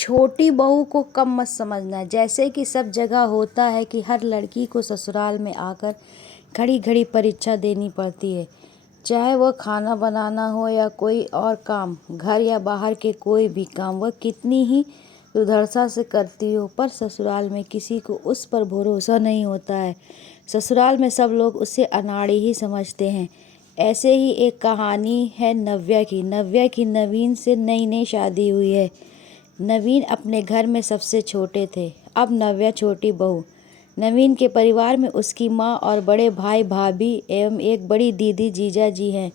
छोटी बहू को कम मत समझना। जैसे कि सब जगह होता है कि हर लड़की को ससुराल में आकर घड़ी घड़ी परीक्षा देनी पड़ती है, चाहे वह खाना बनाना हो या कोई और काम, घर या बाहर के कोई भी काम वह कितनी ही दुर्दशा से करती हो, पर ससुराल में किसी को उस पर भरोसा नहीं होता है। ससुराल में सब लोग उसे अनाड़ी ही समझते हैं। ऐसे ही एक कहानी है नव्या की नवीन से नई नई शादी हुई है। नवीन अपने घर में सबसे छोटे थे। अब नव्या छोटी बहू। नवीन के परिवार में उसकी माँ और बड़े भाई भाभी एवं एक बड़ी दीदी जीजा जी हैं।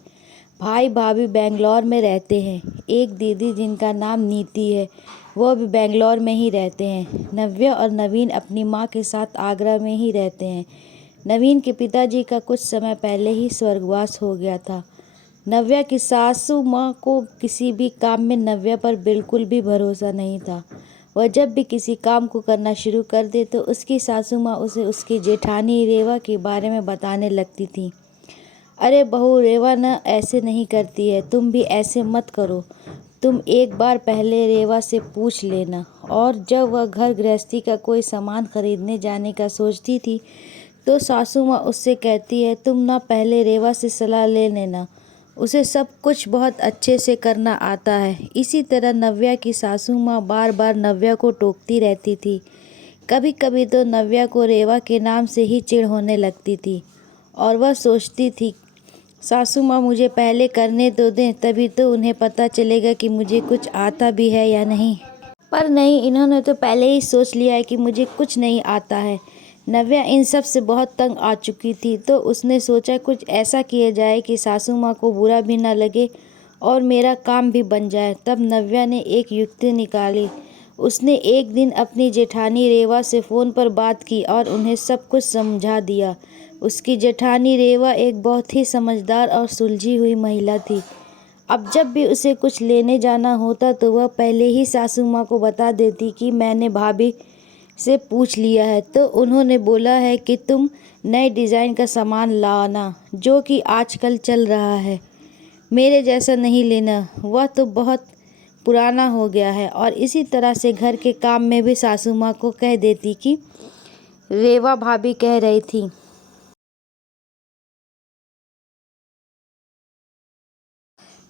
भाई भाभी बेंगलोर में रहते हैं। एक दीदी जिनका नाम नीति है, वह भी बेंगलोर में ही रहते हैं। नव्या और नवीन अपनी माँ के साथ आगरा में ही रहते हैं। नवीन के पिताजी का कुछ समय पहले ही स्वर्गवास हो गया था। नव्या की सासू माँ को किसी भी काम में नव्या पर बिल्कुल भी भरोसा नहीं था। वह जब भी किसी काम को करना शुरू कर दे तो उसकी सासू माँ उसे उसकी जेठानी रेवा के बारे में बताने लगती थी। अरे बहू, रेवा न ऐसे नहीं करती है, तुम भी ऐसे मत करो। तुम एक बार पहले रेवा से पूछ लेना। और जब वह घर गृहस्थी का कोई सामान खरीदने जाने का सोचती थी तो सासू माँ उससे कहती है, तुम ना पहले रेवा से सलाह ले लेना, उसे सब कुछ बहुत अच्छे से करना आता है। इसी तरह नव्या की सासू माँ बार बार नव्या को टोकती रहती थी। कभी कभी तो नव्या को रेवा के नाम से ही चिढ़ होने लगती थी और वह सोचती थी, सासू माँ मुझे पहले करने तो दें, तभी तो उन्हें पता चलेगा कि मुझे कुछ आता भी है या नहीं। पर नहीं, इन्होंने तो पहले ही सोच लिया है कि मुझे कुछ नहीं आता है। नव्या इन सब से बहुत तंग आ चुकी थी, तो उसने सोचा कुछ ऐसा किया जाए कि सासू माँ को बुरा भी न लगे और मेरा काम भी बन जाए। तब नव्या ने एक युक्ति निकाली। उसने एक दिन अपनी जेठानी रेवा से फ़ोन पर बात की और उन्हें सब कुछ समझा दिया। उसकी जेठानी रेवा एक बहुत ही समझदार और सुलझी हुई महिला थी। अब जब भी उसे कुछ लेने जाना होता तो वह पहले ही सासू माँ को बता देती कि मैंने भाभी से पूछ लिया है, तो उन्होंने बोला है कि तुम नए डिज़ाइन का सामान लाना, जो कि आजकल चल रहा है। मेरे जैसा नहीं लेना, वह तो बहुत पुराना हो गया है। और इसी तरह से घर के काम में भी सासू माँ को कह देती कि रेवा भाभी कह रही थी,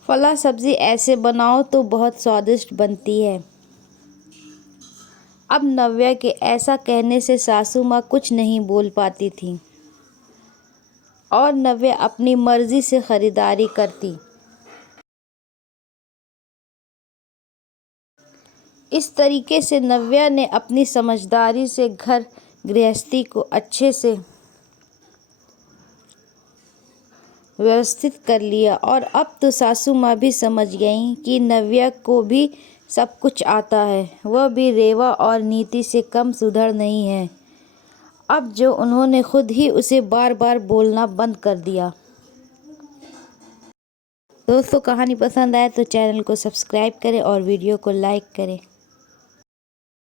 फला सब्ज़ी ऐसे बनाओ तो बहुत स्वादिष्ट बनती है। अब नव्या के ऐसा कहने से सासू माँ कुछ नहीं बोल पाती थी और नव्या अपनी मर्जी से खरीदारी करती। इस तरीके से नव्या ने अपनी समझदारी से घर गृहस्थी को अच्छे से व्यवस्थित कर लिया। और अब तो सासू माँ भी समझ गईं कि नव्या को भी सब कुछ आता है, वह भी रेवा और नीति से कम सुधर नहीं है। अब जो उन्होंने खुद ही उसे बार बार बोलना बंद कर दिया। दोस्तों, कहानी पसंद आए तो चैनल को सब्सक्राइब करें और वीडियो को लाइक करें।